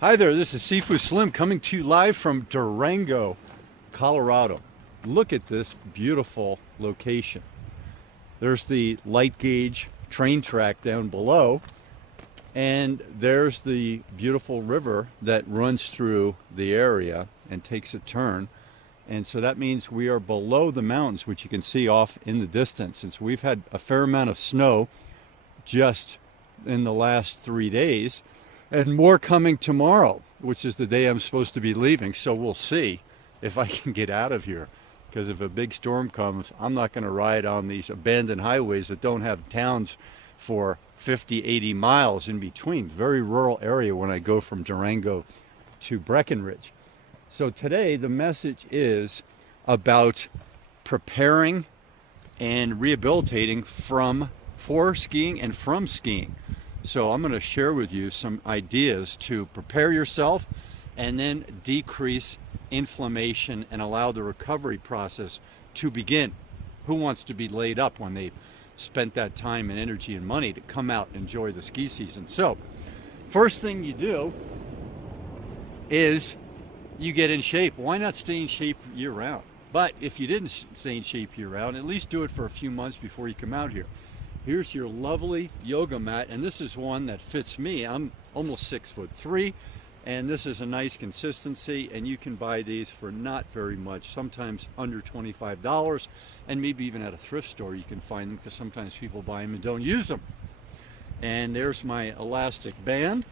Hi there, this is Sifu Slim coming to you live from Durango, Colorado. Look at this beautiful location. There's the light gauge train track down below, and there's the beautiful river that runs through the area and takes a turn. And so that means we are below the mountains, which you can see off in the distance. And so we've had a fair amount of snow just in the last 3 days, and more coming tomorrow, which is the day I'm supposed to be leaving. So we'll see if I can get out of here, because if a big storm comes, I'm not going to ride on these abandoned highways that don't have towns for 50, 80 miles in between. Very rural area when I go from Durango to Breckenridge. So today the message is about preparing and rehabilitating for skiing and from skiing. So I'm going to share with you some ideas to prepare yourself and then decrease inflammation and allow the recovery process to begin. Who wants to be laid up when they've spent that time and energy and money to come out and enjoy the ski season? So first thing you do is you get in shape. Why not stay in shape year round? But if you didn't stay in shape year round, at least do it for a few months before you come out here. Here's your lovely yoga mat, and this is one that fits me. I'm almost 6'3", and this is a nice consistency, and you can buy these for not very much, sometimes under $25, and maybe even at a thrift store you can find them, because sometimes people buy them and don't use them. And there's my elastic band.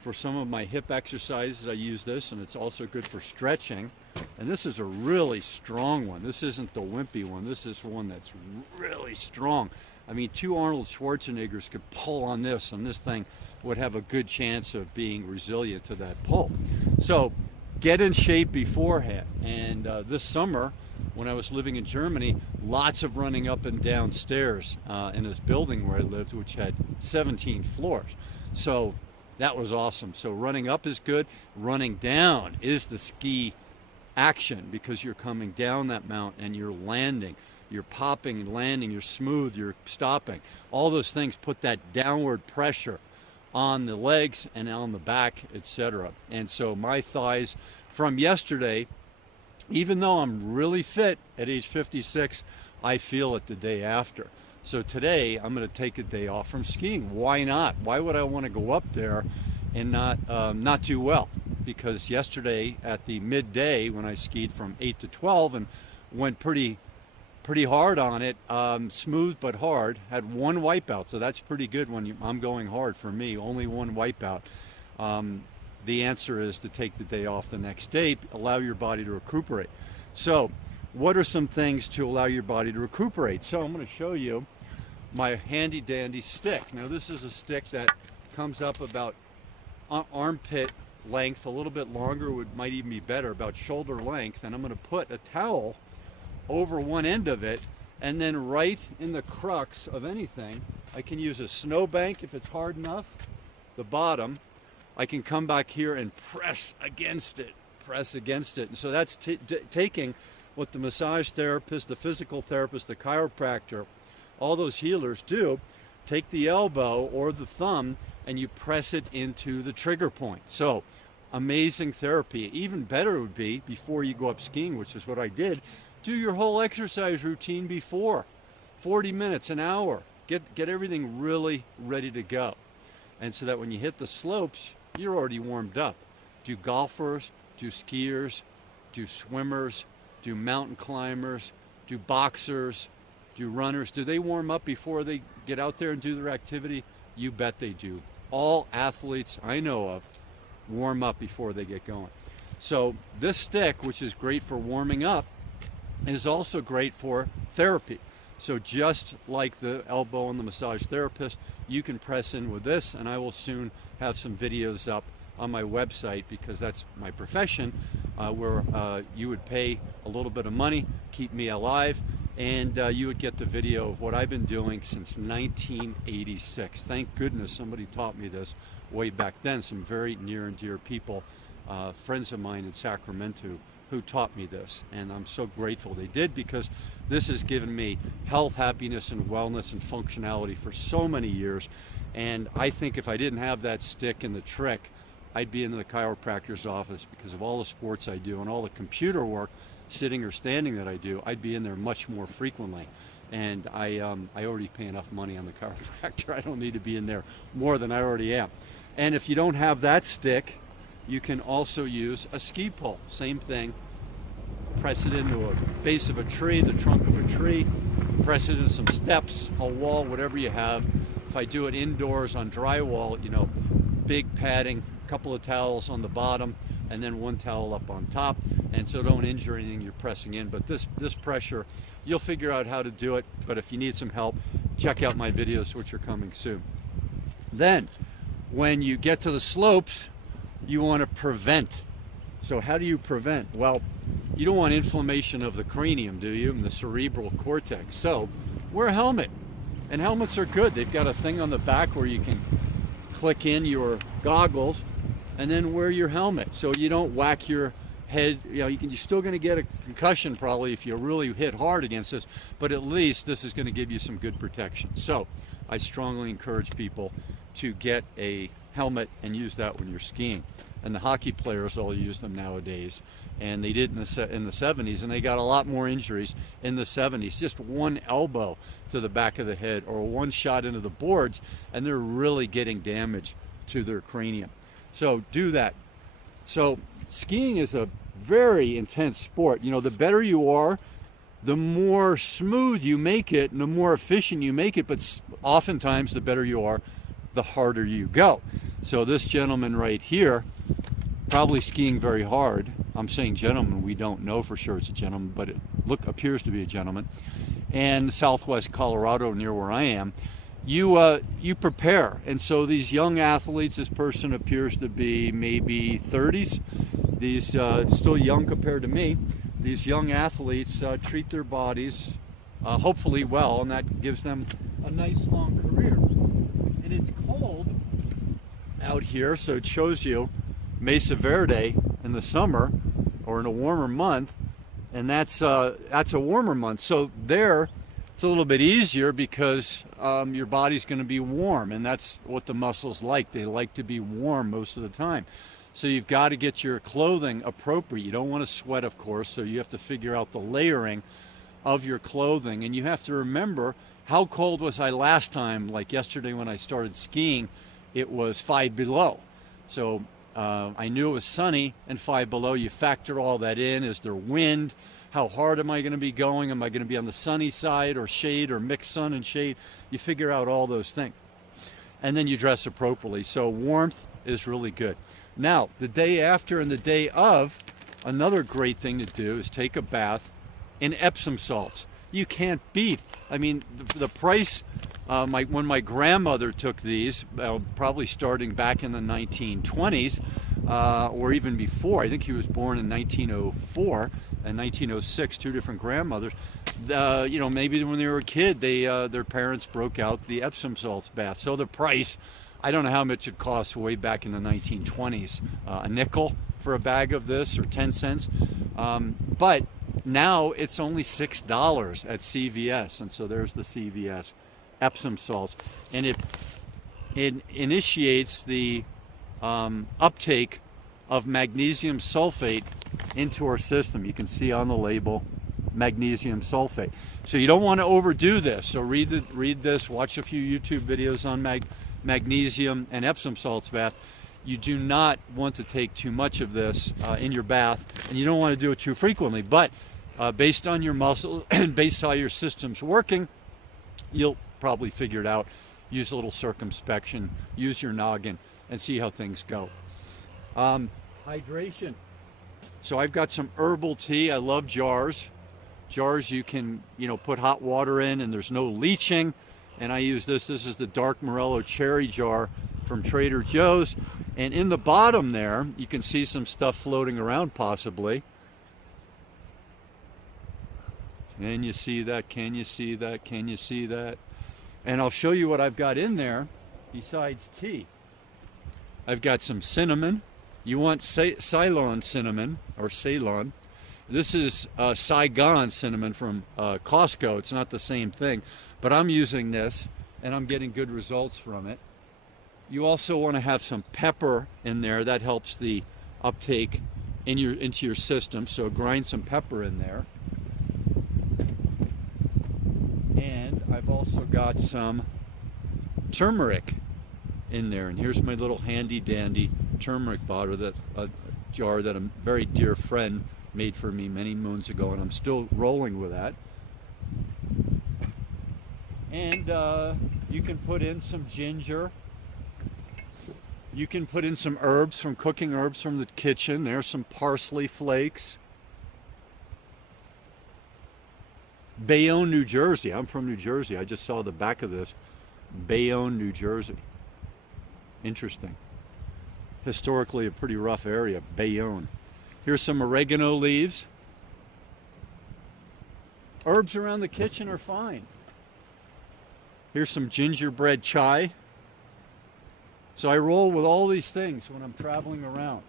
For some of my hip exercises I use this, and it's also good for stretching. And this is a really strong one. This isn't the wimpy one. This is one that's really strong. I mean, 2 Arnold Schwarzeneggers could pull on this, and this thing would have a good chance of being resilient to that pull. So get in shape beforehand. And this summer, when I was living in Germany, lots of running up and down stairs in this building where I lived, which had 17 floors. So that was awesome. So running up is good. Running down is the ski action, because you're coming down that mountain and you're landing. You're popping and landing, you're smooth, you're stopping. All those things put that downward pressure on the legs and on the back, etc. And so my thighs from yesterday, even though I'm really fit at age 56, I feel it the day after. So today I'm going to take a day off from skiing. Why not? Why would I want to go up there and not do well? Because yesterday at the midday when I skied from 8 to 12 and went pretty hard on it, smooth but hard, had 1 wipeout, so that's pretty good when I'm going hard. For me, only 1 wipeout. The answer is to take the day off the next day, allow your body to recuperate. So what are some things to allow your body to recuperate? So I'm going to show you my handy dandy stick. Now this is a stick that comes up about armpit length, a little bit longer might even be better, about shoulder length, and I'm going to put a towel over one end of it, and then right in the crux of anything, I can use a snowbank if it's hard enough, the bottom, I can come back here and press against it. And so that's taking what the massage therapist, the physical therapist, the chiropractor, all those healers do. Take the elbow or the thumb and you press it into the trigger point. So amazing therapy. Even better would be before you go up skiing, which is what I did. Do your whole exercise routine before, 40 minutes, an hour. Get everything really ready to go. And so that when you hit the slopes, you're already warmed up. Do golfers, do skiers, do swimmers, do mountain climbers, do boxers, do runners, do they warm up before they get out there and do their activity? You bet they do. All athletes I know of warm up before they get going. So this stick, which is great for warming up, is also great for therapy. So just like the elbow and the massage therapist, you can press in with this, and I will soon have some videos up on my website, because that's my profession, where you would pay a little bit of money, keep me alive, and you would get the video of what I've been doing since 1986. Thank goodness somebody taught me this way back then. Some very near and dear people, friends of mine in Sacramento, who taught me this, and I'm so grateful they did, because this has given me health, happiness, and wellness and functionality for so many years. And I think if I didn't have that stick and the trick, I'd be in the chiropractor's office because of all the sports I do and all the computer work, sitting or standing that I do. I'd be in there much more frequently. And I already pay enough money on the chiropractor. I don't need to be in there more than I already am. And if you don't have that stick, you can also use a ski pole. Same thing. Press it into a base of a tree, the trunk of a tree. Press it into some steps, a wall, whatever you have. If I do it indoors on drywall, you know, big padding, a couple of towels on the bottom, and then one towel up on top. And so don't injure anything you're pressing in. But this pressure, you'll figure out how to do it. But if you need some help, check out my videos, which are coming soon. Then, when you get to the slopes, you want to prevent. So how do you prevent? Well, you don't want inflammation of the cranium, do you? And the cerebral cortex. So wear a helmet. And helmets are good. They've got a thing on the back where you can click in your goggles and then wear your helmet so you don't whack your head. You know, you're still going to get a concussion probably if you really hit hard against this, but at least this is going to give you some good protection. So I strongly encourage people to get a helmet and use that when you're skiing. And the hockey players all use them nowadays, and they did in the 70s, and they got a lot more injuries in the 70s. Just one elbow to the back of the head or one shot into the boards, and they're really getting damage to their cranium. So do that. So skiing is a very intense sport. You know, the better you are, the more smooth you make it and the more efficient you make it, but oftentimes the better you are, the harder you go. So this gentleman right here, probably skiing very hard. I'm saying gentleman, we don't know for sure it's a gentleman, but it appears to be a gentleman. And southwest Colorado, near where I am, you prepare. And so these young athletes, this person appears to be maybe 30s. These still young compared to me. These young athletes treat their bodies hopefully well, and that gives them a nice long career. And it's cold out here, so it shows you Mesa Verde in the summer or in a warmer month, and that's a warmer month. So there, it's a little bit easier because your body's going to be warm, and that's what the muscles like. They like to be warm most of the time. So you've got to get your clothing appropriate. You don't want to sweat, of course, so you have to figure out the layering of your clothing, and you have to remember, how cold was I last time? Like yesterday when I started skiing, it was 5 below. So I knew it was sunny and 5 below. You factor all that in. Is there wind? How hard am I going to be going? Am I going to be on the sunny side or shade or mixed sun and shade? You figure out all those things. And then you dress appropriately. So warmth is really good. Now, the day after and the day of, another great thing to do is take a bath in Epsom salts. You can't beat. I mean, the price, when my grandmother took these, probably starting back in the 1920s, or even before. I think he was born in 1904 and 1906, two different grandmothers. You know, maybe when they were a kid, their parents broke out the Epsom salts bath. So the price, I don't know how much it cost way back in the 1920s, a nickel for a bag of this or 10 cents. But now it's only $6 at CVS, and so there's the CVS Epsom salts, and it initiates the uptake of magnesium sulfate into our system. You can see on the label magnesium sulfate. So you don't want to overdo this. So read this, watch a few YouTube videos on magnesium and Epsom salts bath. You do not want to take too much of this in your bath, and you don't want to do it too frequently. But based on your muscle and based on how your system's working, you'll probably figure it out. Use a little circumspection, use your noggin, and see how things go. Hydration. So I've got some herbal tea. I love jars. Jars you can, put hot water in, and there's no leaching. And I use this. This is the Dark Morello cherry jar from Trader Joe's. And in the bottom there, you can see some stuff floating around possibly. Can you see that? Can you see that? Can you see that? And I'll show you what I've got in there besides tea. I've got some cinnamon. You want Ceylon cinnamon, or Ceylon. This is Saigon cinnamon from Costco. It's not the same thing, but I'm using this and I'm getting good results from it. You also want to have some pepper in there. That helps the uptake into your system. So grind some pepper in there. And I've also got some turmeric in there. And here's my little handy dandy turmeric powder, that's a jar that a very dear friend made for me many moons ago, and I'm still rolling with that. And you can put in some ginger. You can put in some herbs, from cooking herbs from the kitchen. There's some parsley flakes. Bayonne, New Jersey. I'm from New Jersey. I just saw the back of this. Bayonne, New Jersey. Interesting. Historically a pretty rough area, Bayonne. Here's some oregano leaves. Herbs around the kitchen are fine. Here's some gingerbread chai. So I roll with all these things when I'm traveling around.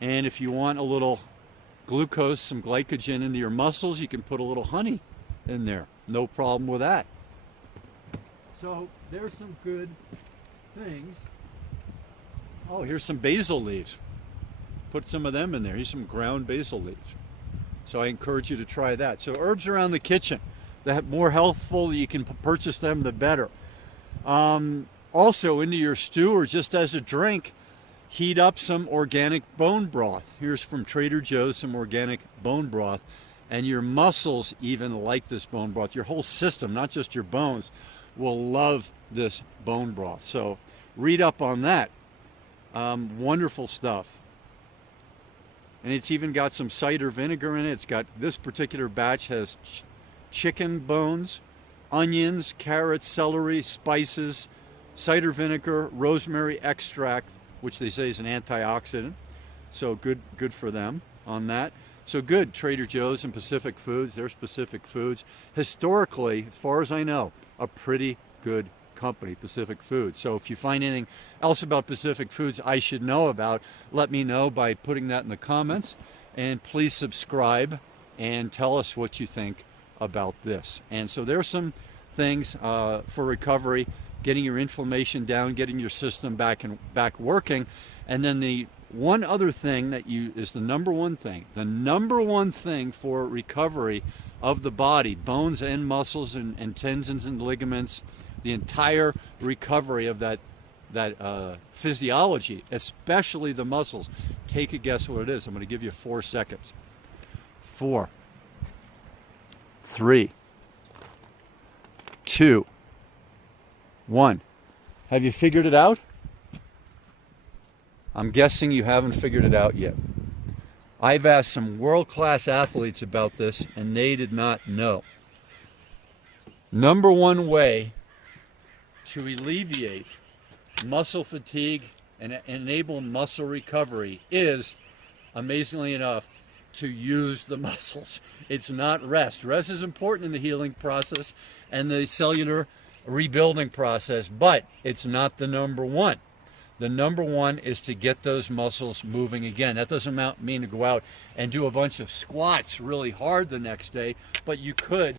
And if you want a little glucose, some glycogen into your muscles, you can put a little honey in there. No problem with that. So there's some good things. Oh, here's some basil leaves. Put some of them in there. Here's some ground basil leaves. So I encourage you to try that. So herbs around the kitchen. The more healthful you can purchase them, the better. Also into your stew or just as a drink, heat up some organic bone broth. Here's from Trader Joe's some organic bone broth. And your muscles even like this bone broth. Your whole system, not just your bones, will love this bone broth. So read up on that. Wonderful stuff. And it's even got some cider vinegar in it. It's got, this particular batch has chicken bones, onions, carrots, celery, spices, cider vinegar, rosemary extract, which they say is an antioxidant. So good for them on that. So good, Trader Joe's and Pacific Foods. There's Pacific Foods. Historically, as far as I know, a pretty good company, Pacific Foods. So if you find anything else about Pacific Foods I should know about, let me know by putting that in the comments. And please subscribe and tell us what you think about this. And so there's some things for recovery, getting your inflammation down, getting your system back working. And then the one other thing that is the number one thing for recovery of the body, bones and muscles and tendons and ligaments, the entire recovery of that physiology, especially the muscles. Take a guess what it is. I'm going to give you 4 seconds. 4, 3, 2, 1. Have you figured it out? I'm guessing you haven't figured it out yet. I've asked some world-class athletes about this, and they did not know. Number one way to alleviate muscle fatigue and enable muscle recovery is, amazingly enough, to use the muscles. It's not rest. Rest is important in the healing process and the cellular rebuilding process, but it's not the number one. The number one is to get those muscles moving again. That doesn't mean to go out and do a bunch of squats really hard the next day, but you could